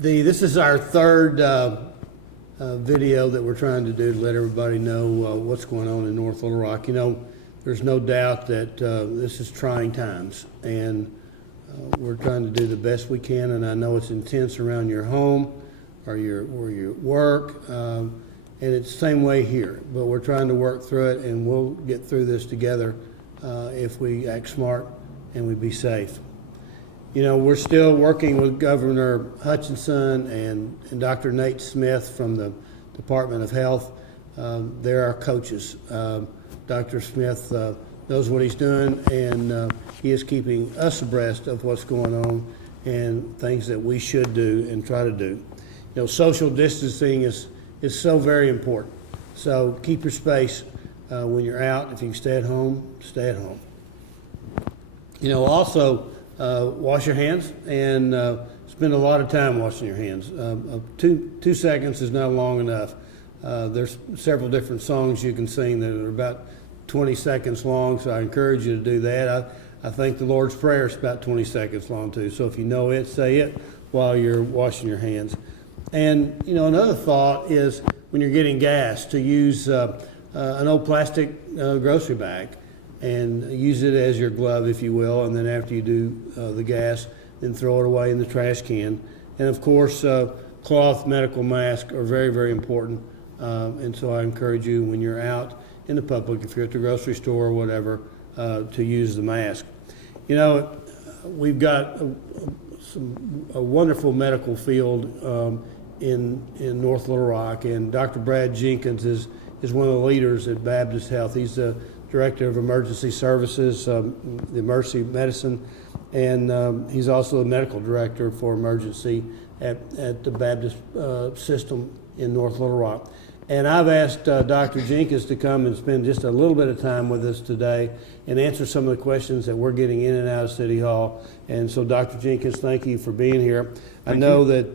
This is our third video that we're trying to do to let everybody know what's going on in North Little Rock. You know, there's no doubt that this is trying times, and we're trying to do the best we can. And I know it's intense around your home or your work, and it's the same way here. But we're trying to work through it, and we'll get through this together if we act smart and we be safe. You know, we're still working with Governor Hutchinson and Dr. Nate Smith from the Department of Health. They're our coaches. Dr. Smith knows what he's doing, and he is keeping us abreast of what's going on and things that we should do and try to do. You know, social distancing is so very important. So keep your space when you're out. If you can stay at home, stay at home. You know, also, wash your hands and spend a lot of time washing your hands. 2 seconds is not long enough. There's several different songs you can sing that are about 20 seconds long, so I encourage you to do that. I think the Lord's Prayer is about 20 seconds long too, so if you know it, say it while you're washing your hands. And you know, another thought is when you're getting gas, to use an old plastic grocery bag and use it as your glove, if you will, and then after you do the gas, then throw it away in the trash can. And of course, cloth medical masks are very, very important. And so I encourage you, when you're out in the public, if you're at the grocery store or whatever, to use the mask. You know, we've got a wonderful medical field in North Little Rock, and Dr. Brad Jenkins is one of the leaders at Baptist Health. He's the Director of Emergency Services, the Emergency Medicine, and he's also the Medical Director for Emergency at the Baptist system in North Little Rock. And I've asked Dr. Jenkins to come and spend just a little bit of time with us today and answer some of the questions that we're getting in and out of City Hall. And so, Dr. Jenkins, thank you for being here. I know that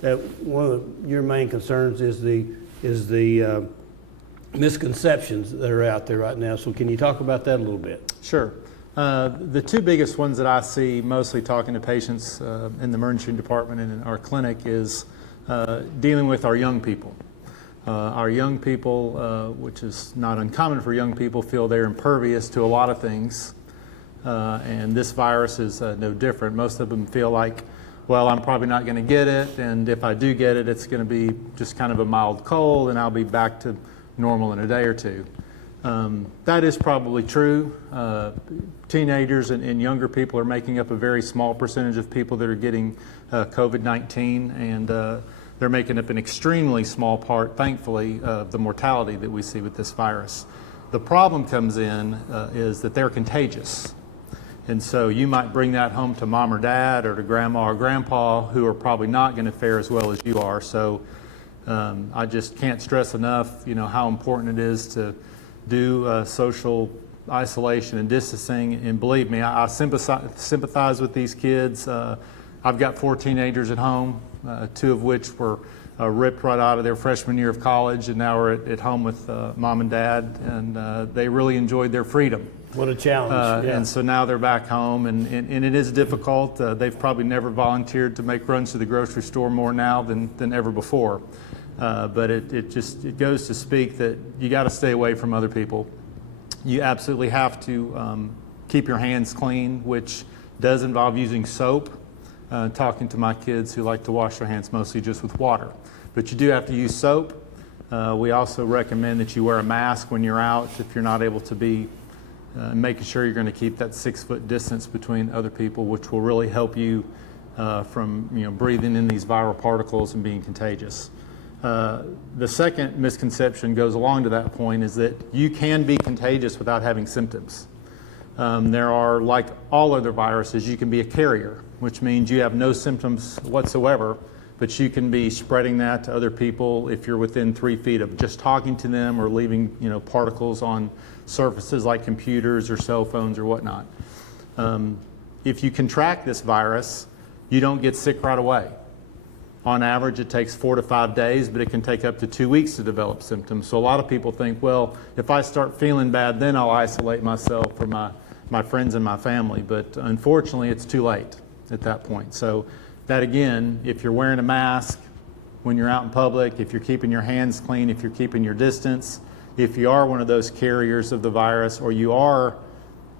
that one of your main concerns is the misconceptions that are out there right now. So can you talk about that a little bit? Sure. The two biggest ones that I see mostly talking to patients in the emergency department and in our clinic is dealing with our young people. Our young people, which is not uncommon for young people, feel they're impervious to a lot of things. And this virus is no different. Most of them feel like, well, I'm probably not going to get it. And if I do get it, it's going to be just kind of a mild cold and I'll be back to normal in a day or two. That is probably true. Teenagers and younger people are making up a very small percentage of people that are getting COVID-19, and they're making up an extremely small part, thankfully, of the mortality that we see with this virus. The problem comes in is that they're contagious. And so you might bring that home to mom or dad or to grandma or grandpa, who are probably not going to fare as well as you are. So I just can't stress enough, you know, how important it is to do social isolation and distancing. And believe me, I sympathize with these kids. I've got 4 teenagers at home, 2 of which were ripped right out of their freshman year of college, and now are at home with mom and dad, and they really enjoyed their freedom. What a challenge. Yeah. And so now they're back home, and it is difficult. They've probably never volunteered to make runs to the grocery store more now than ever before. But it goes to speak that you got to stay away from other people. You absolutely have to keep your hands clean, which does involve using soap. Talking to my kids who like to wash their hands mostly just with water. But you do have to use soap. We also recommend that you wear a mask when you're out if you're not able to be, making sure you're going to keep that 6-foot distance between other people, which will really help you from breathing in these viral particles and being contagious. The second misconception goes along to that point is that you can be contagious without having symptoms. There are, like all other viruses, you can be a carrier, which means you have no symptoms whatsoever, but you can be spreading that to other people if you're within 3 feet of just talking to them or leaving particles on surfaces like computers or cell phones or whatnot. If you contract this virus, you don't get sick right away. On average, it takes 4 to 5 days, but it can take up to 2 weeks to develop symptoms. So a lot of people think, well, if I start feeling bad, then I'll isolate myself from my friends and my family. But unfortunately, it's too late at that point. So that again, if you're wearing a mask when you're out in public, if you're keeping your hands clean, if you're keeping your distance, if you are one of those carriers of the virus, or you are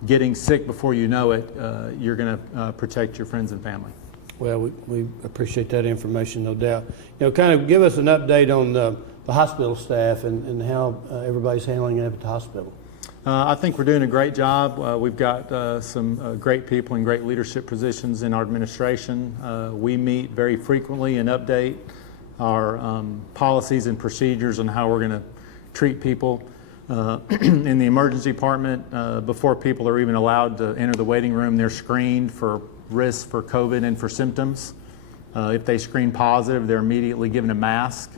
getting sick before you know it, you're going to protect your friends and family. Well, we appreciate that information, no doubt. Kind of give us an update on the hospital staff and how everybody's handling it at the hospital. I think we're doing a great job. We've got some great people in great leadership positions in our administration. We meet very frequently and update our policies and procedures on how we're going to treat people. In the emergency department, before people are even allowed to enter the waiting room, they're screened for risks for COVID and for symptoms. If they screen positive, they're immediately given a mask.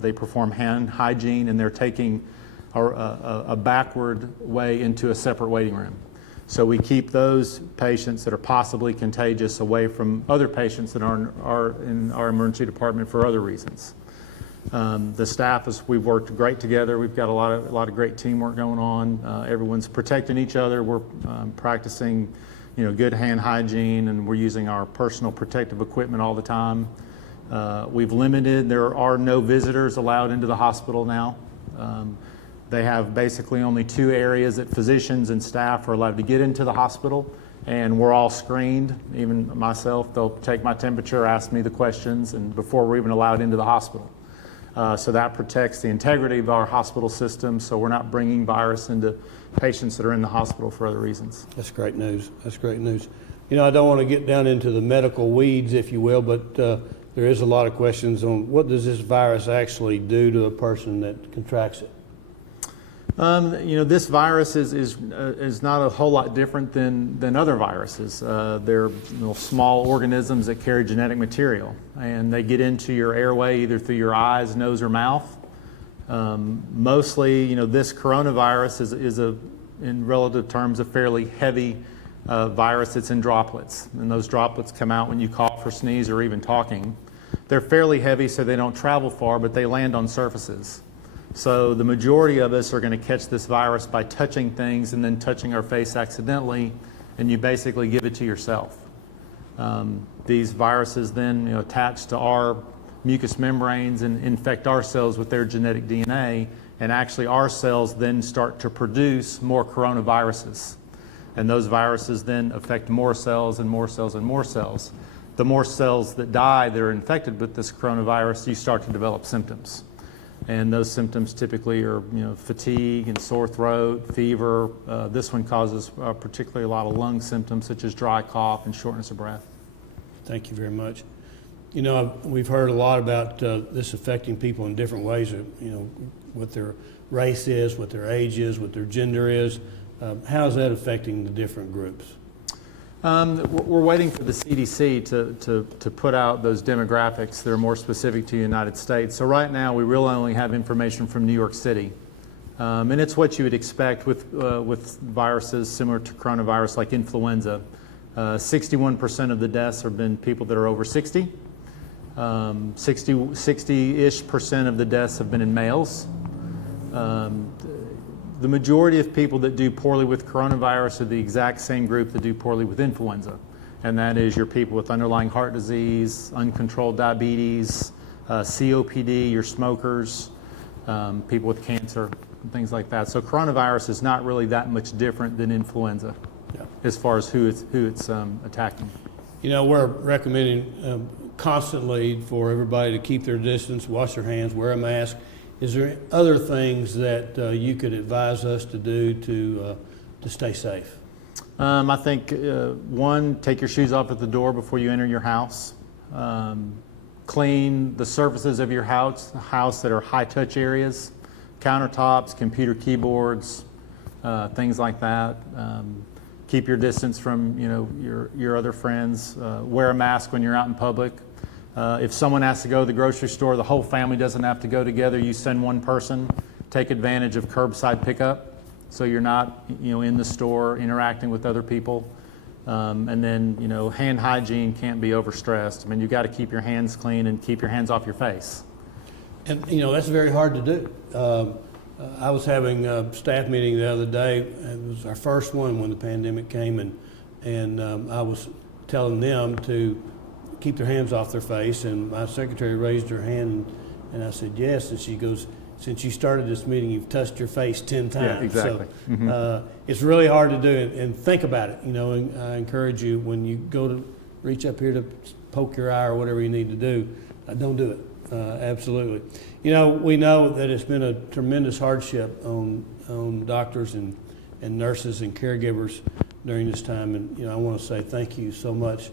They perform hand hygiene, and they're taking a backward way into a separate waiting room. So we keep those patients that are possibly contagious away from other patients that are in our emergency department for other reasons. The staff we've worked great together. We've got a lot of great teamwork going on. Everyone's protecting each other. We're practicing, good hand hygiene, and we're using our personal protective equipment all the time. There are no visitors allowed into the hospital now. They have basically only 2 areas that physicians and staff are allowed to get into the hospital, and we're all screened. Even myself, they'll take my temperature, ask me the questions, and before we're even allowed into the hospital. So that protects the integrity of our hospital system, so we're not bringing virus into patients that are in the hospital for other reasons. That's great news. That's great news. I don't want to get down into the medical weeds, if you will, but there is a lot of questions on what does this virus actually do to a person that contracts it? This virus is not a whole lot different than other viruses. They're small organisms that carry genetic material, and they get into your airway either through your eyes, nose, or mouth. Mostly, this coronavirus is in relative terms, a fairly heavy virus that's in droplets, and those droplets come out when you cough or sneeze or even talking. They're fairly heavy, so they don't travel far, but they land on surfaces. So the majority of us are going to catch this virus by touching things and then touching our face accidentally, and you basically give it to yourself. These viruses then attach to our mucous membranes and infect our cells with their genetic DNA, and actually our cells then start to produce more coronaviruses. And those viruses then affect more cells and more cells and more cells. The more cells that die that are infected with this coronavirus, you start to develop symptoms. And those symptoms typically are fatigue and sore throat, fever. This one causes particularly a lot of lung symptoms such as dry cough and shortness of breath. Thank you very much. We've heard a lot about this affecting people in different ways, what their race is, what their age is, what their gender is. How is that affecting the different groups? We're waiting for the CDC to put out those demographics that are more specific to the United States. So right now we really only have information from New York City. And it's what you would expect with viruses similar to coronavirus like influenza. 61% of the deaths have been people that are over 60. 60-ish% of the deaths have been in males. The majority of people that do poorly with coronavirus are the exact same group that do poorly with influenza. And that is your people with underlying heart disease, uncontrolled diabetes, COPD, your smokers, people with cancer, and things like that. So coronavirus is not really that much different than influenza as far as who it's attacking. We're recommending constantly for everybody to keep their distance, wash their hands, wear a mask. Is there other things that you could advise us to do to stay safe? I think, one, take your shoes off at the door before you enter your house. Clean the surfaces of your house that are high-touch areas, countertops, computer keyboards, things like that. Keep your distance from your other friends. Wear a mask when you're out in public. If someone has to go to the grocery store, the whole family doesn't have to go together. You send one person. Take advantage of curbside pickup, so you're not in the store interacting with other people. And then hand hygiene can't be overstressed. I mean, you've got to keep your hands clean and keep your hands off your face. And that's very hard to do. I was having a staff meeting the other day. It was our first one when the pandemic came, and I was telling them to keep their hands off their face. And my secretary raised her hand, and I said, yes. And she goes, since you started this meeting, you've touched your face 10 times. Yeah, exactly. So it's really hard to do it. And think about it. And I encourage you, when you go to reach up here to poke your eye or whatever you need to do, don't do it. Absolutely. We know that it's been a tremendous hardship on doctors and nurses and caregivers during this time. And, I want to say thank you so much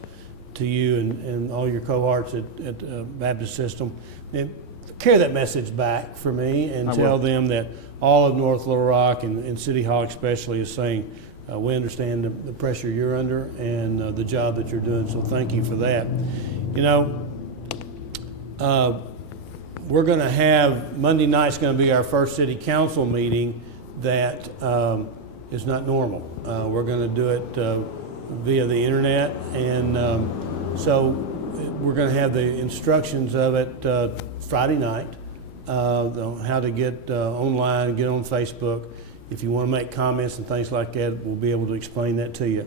to you and all your cohorts at Baptist System. And carry that message back for me and tell them that all of North Little Rock and City Hall especially is saying, we understand the pressure you're under and the job that you're doing, so thank you for that. We're going to have, Monday night's going to be our first city council meeting that is not normal. We're going to do it via the internet, and so we're going to have the instructions of it Friday night, how to get online, get on Facebook. If you want to make comments and things like that, we'll be able to explain that to you.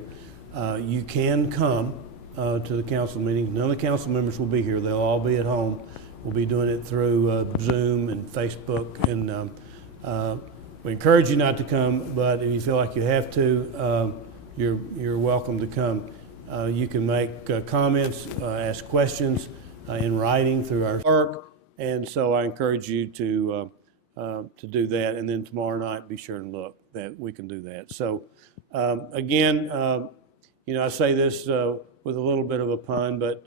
You can come to the council meeting. None of the council members will be here. They'll all be at home. We'll be doing it through Zoom and Facebook. And we encourage you not to come, but if you feel like you have to, you're welcome to come. You can make comments, ask questions in writing through our work. And so I encourage you to do that. And then tomorrow night, be sure and look that we can do that. So again, I say this with a little bit of a pun, but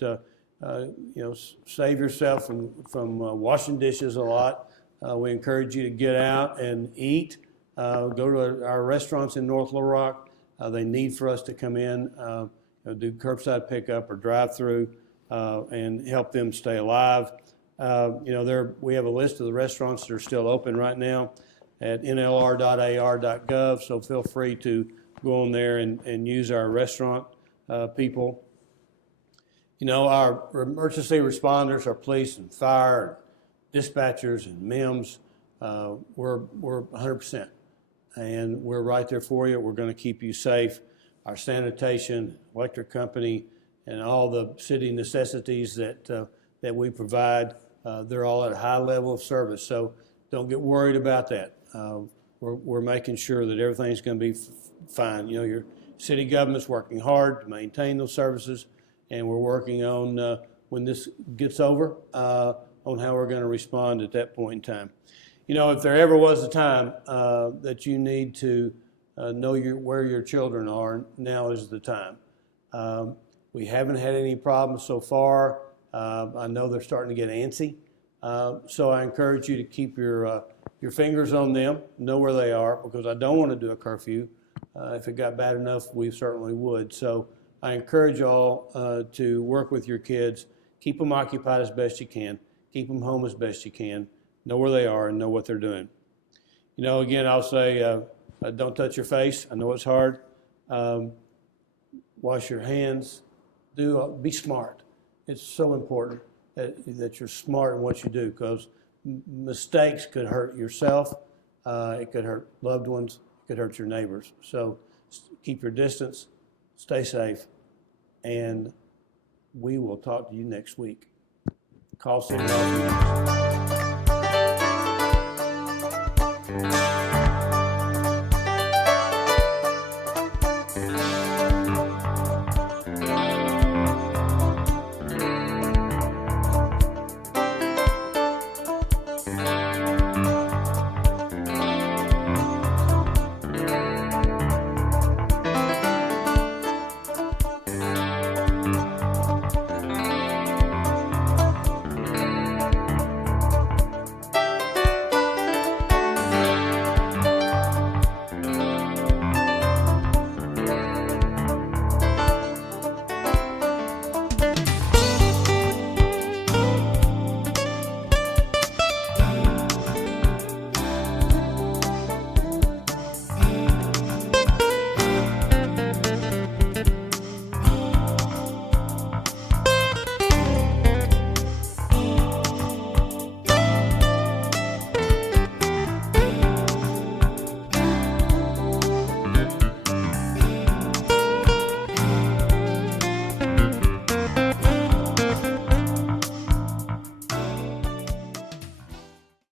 save yourself from washing dishes a lot. We encourage you to get out and eat. Go to our restaurants in North Little Rock. They need for us to come in, do curbside pickup or drive-through, and help them stay alive. We have a list of the restaurants that are still open right now at nlr.ar.gov, so feel free to go on there and use our restaurant people. Our emergency responders, our police and fire, and dispatchers and MEMS, we're 100%. And we're right there for you. We're going to keep you safe. Our sanitation, electric company, and all the city necessities that we provide, they're all at a high level of service. So don't get worried about that. We're making sure that everything's going to be fine. Your city government's working hard to maintain those services, and we're working on, when this gets over, on how we're going to respond at that point in time. If there ever was a time that you need to know where your children are, now is the time. We haven't had any problems so far. I know they're starting to get antsy. So I encourage you to keep your fingers on them, know where they are, because I don't want to do a curfew. If it got bad enough, we certainly would. So I encourage you all to work with your kids, keep them occupied as best you can, keep them home as best you can, know where they are and know what they're doing. Again, I'll say, don't touch your face. I know it's hard. Wash your hands. Be smart. It's so important that you're smart in what you do, because mistakes could hurt yourself. It could hurt loved ones. It could hurt your neighbors. So keep your distance, stay safe, and we will talk to you next week. Call City Hall.